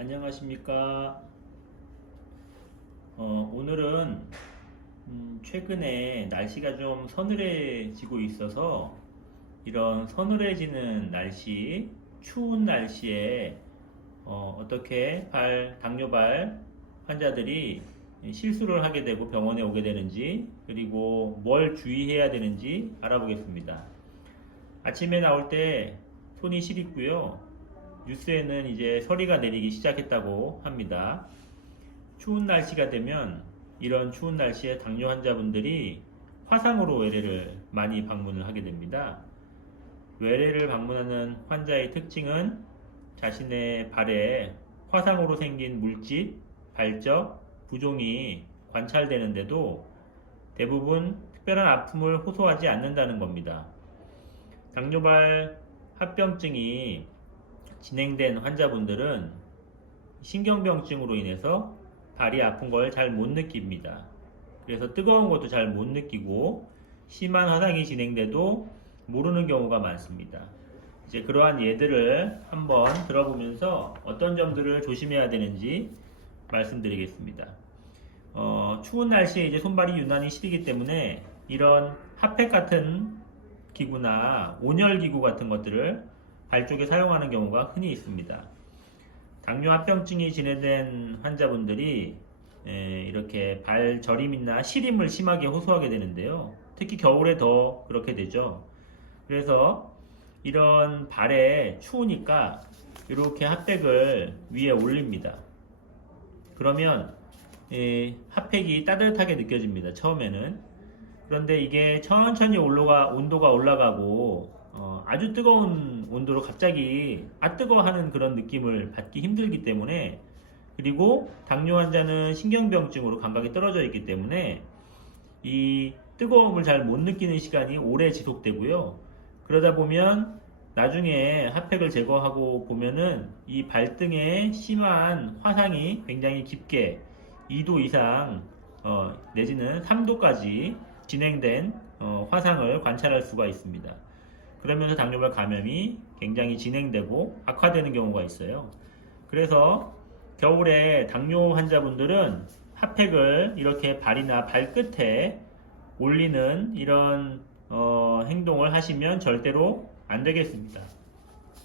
안녕하십니까. 오늘은 최근에 날씨가 좀 서늘해지고 있어서 이런 서늘해지는 날씨, 추운 날씨에 어떻게 당뇨발 환자들이 실수를 하게 되고 병원에 오게 되는지, 그리고 뭘 주의해야 되는지 알아보겠습니다. 아침에 나올 때 손이 시립고요. 뉴스에는 이제 서리가 내리기 시작했다고 합니다. 추운 날씨가 되면 이런 추운 날씨에 당뇨 환자분들이 화상으로 외래를 많이 방문을 하게 됩니다. 외래를 방문하는 환자의 특징은 자신의 발에 화상으로 생긴 물집, 발적, 부종이 관찰되는데도 대부분 특별한 아픔을 호소하지 않는다는 겁니다. 당뇨발 합병증이 진행된 환자분들은 신경병증으로 인해서 발이 아픈 걸 잘 못 느낍니다. 그래서 뜨거운 것도 잘 못 느끼고 심한 화상이 진행돼도 모르는 경우가 많습니다. 이제 그러한 예들을 한번 들어보면서 어떤 점들을 조심해야 되는지 말씀드리겠습니다. 추운 날씨에 이제 손발이 유난히 시리기 때문에 이런 핫팩 같은 기구나 온열 기구 같은 것들을 발 쪽에 사용하는 경우가 흔히 있습니다. 당뇨 합병증이 진행된 환자분들이 이렇게 발 저림이나 시림을 심하게 호소하게 되는데요. 특히 겨울에 더 그렇게 되죠. 그래서 이런 발에 추우니까 이렇게 핫팩을 위에 올립니다. 그러면 핫팩이 따뜻하게 느껴집니다. 처음에는. 그런데 이게 천천히 온도가 올라가고 아주 뜨거운 온도로 갑자기 뜨거워하는 그런 느낌을 받기 힘들기 때문에, 그리고 당뇨 환자는 신경병증으로 감각이 떨어져 있기 때문에 이 뜨거움을 잘 못 느끼는 시간이 오래 지속되고요. 그러다 보면 나중에 핫팩을 제거하고 보면은 이 발등에 심한 화상이 굉장히 깊게 2도 이상 내지는 3도까지 진행된 화상을 관찰할 수가 있습니다. 그러면서 당뇨발 감염이 굉장히 진행되고 악화되는 경우가 있어요. 그래서 겨울에 당뇨 환자분들은 핫팩을 이렇게 발이나 발끝에 올리는 이런 행동을 하시면 절대로 안 되겠습니다.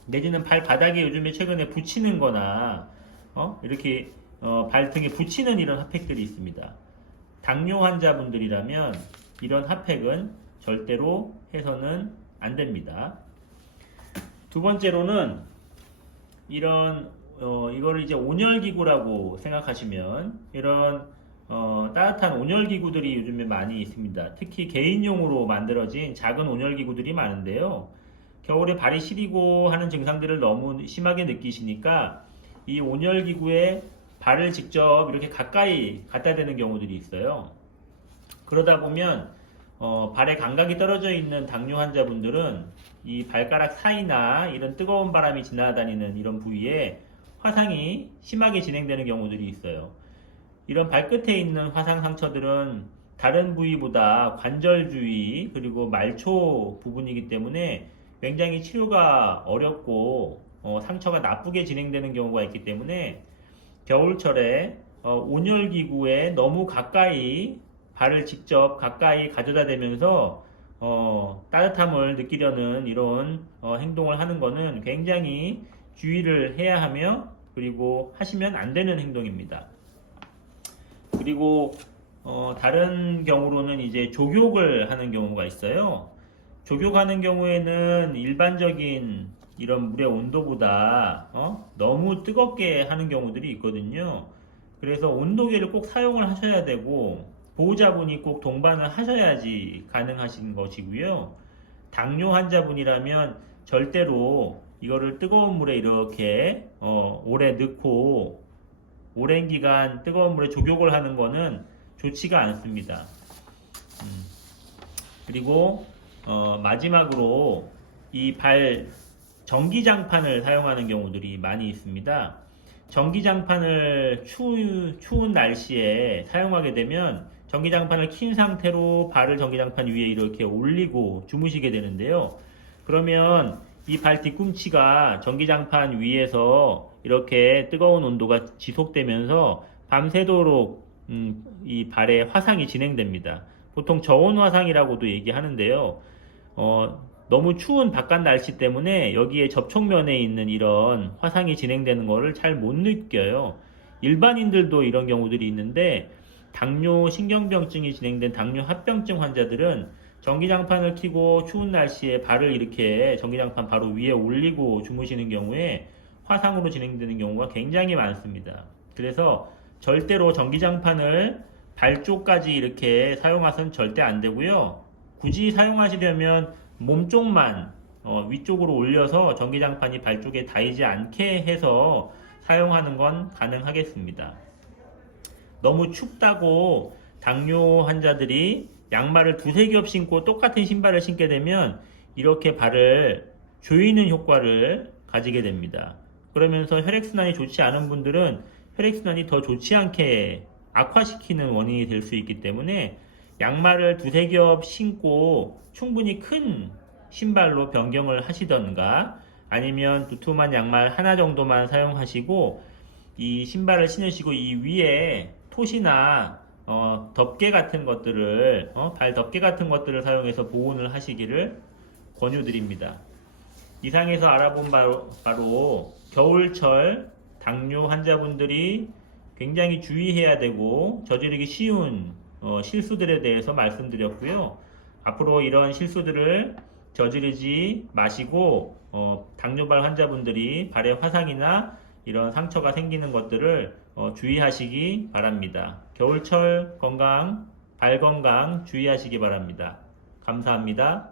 내지는 발바닥에 요즘에 최근에 붙이는 거나 이렇게 발등에 붙이는 이런 핫팩들이 있습니다. 당뇨 환자분들이라면 이런 핫팩은 절대로 해서는 안 됩니다. 두 번째로는 이거를 이제 온열기구라고 생각하시면 이런 따뜻한 온열기구들이 요즘에 많이 있습니다. 특히 개인용으로 만들어진 작은 온열기구들이 많은데요. 겨울에 발이 시리고 하는 증상들을 너무 심하게 느끼시니까 이 온열기구에 발을 직접 이렇게 가까이 갖다 대는 경우들이 있어요. 그러다 보면 발에 감각이 떨어져 있는 당뇨 환자분들은 이 발가락 사이나 이런 뜨거운 바람이 지나다니는 이런 부위에 화상이 심하게 진행되는 경우들이 있어요. 이런 발끝에 있는 화상 상처들은 다른 부위보다 관절 주위 그리고 말초 부분이기 때문에 굉장히 치료가 어렵고 상처가 나쁘게 진행되는 경우가 있기 때문에 겨울철에 온열기구에 너무 가까이 발을 직접 가까이 가져다 대면서 따뜻함을 느끼려는 이런 행동을 하는 것은 굉장히 주의를 해야 하며, 그리고 하시면 안 되는 행동입니다. 그리고 다른 경우로는 이제 족욕을 하는 경우가 있어요. 족욕하는 경우에는 일반적인 이런 물의 온도보다 너무 뜨겁게 하는 경우들이 있거든요. 그래서 온도계를 꼭 사용을 하셔야 되고 보호자분이 꼭 동반을 하셔야지 가능하신 것이고요. 당뇨 환자분이라면 절대로 이거를 뜨거운 물에 이렇게 오래 넣고 오랜 기간 뜨거운 물에 족욕을 하는 거는 좋지가 않습니다. 그리고 마지막으로 이 발 전기장판을 사용하는 경우들이 많이 있습니다. 전기장판을 추운 날씨에 사용하게 되면 전기장판을 킨 상태로 발을 전기장판 위에 이렇게 올리고 주무시게 되는데요. 그러면 이 발 뒤꿈치가 전기장판 위에서 이렇게 뜨거운 온도가 지속되면서 밤새도록 이 발에 화상이 진행됩니다. 보통 저온 화상이라고도 얘기하는데요. 너무 추운 바깥 날씨 때문에 여기에 접촉면에 있는 이런 화상이 진행되는 거를 잘 못 느껴요. 일반인들도 이런 경우들이 있는데 당뇨 신경병증이 진행된 당뇨 합병증 환자들은 전기장판을 켜고 추운 날씨에 발을 이렇게 전기장판 바로 위에 올리고 주무시는 경우에 화상으로 진행되는 경우가 굉장히 많습니다. 그래서 절대로 전기장판을 발 쪽까지 이렇게 사용하서는 절대 안 되고요. 굳이 사용하시려면 몸 쪽만 위쪽으로 올려서 전기장판이 발 쪽에 닿이지 않게 해서 사용하는 건 가능하겠습니다. 너무 춥다고 당뇨 환자들이 양말을 두세 겹 신고 똑같은 신발을 신게 되면 이렇게 발을 조이는 효과를 가지게 됩니다. 그러면서 혈액순환이 좋지 않은 분들은 혈액순환이 더 좋지 않게 악화시키는 원인이 될 수 있기 때문에 양말을 두세 겹 신고 충분히 큰 신발로 변경을 하시던가 아니면 두툼한 양말 하나 정도만 사용하시고 이 신발을 신으시고 이 위에 톳이나 덮개 같은 것들을 발 덮개 같은 것들을 사용해서 보온을 하시기를 권유드립니다. 이상에서 알아본 바로 겨울철 당뇨 환자분들이 굉장히 주의해야 되고 저지르기 쉬운 실수들에 대해서 말씀드렸고요. 앞으로 이런 실수들을 저지르지 마시고 당뇨발 환자분들이 발에 화상이나 이런 상처가 생기는 것들을 주의하시기 바랍니다. 겨울철 건강, 발 건강 주의하시기 바랍니다. 감사합니다.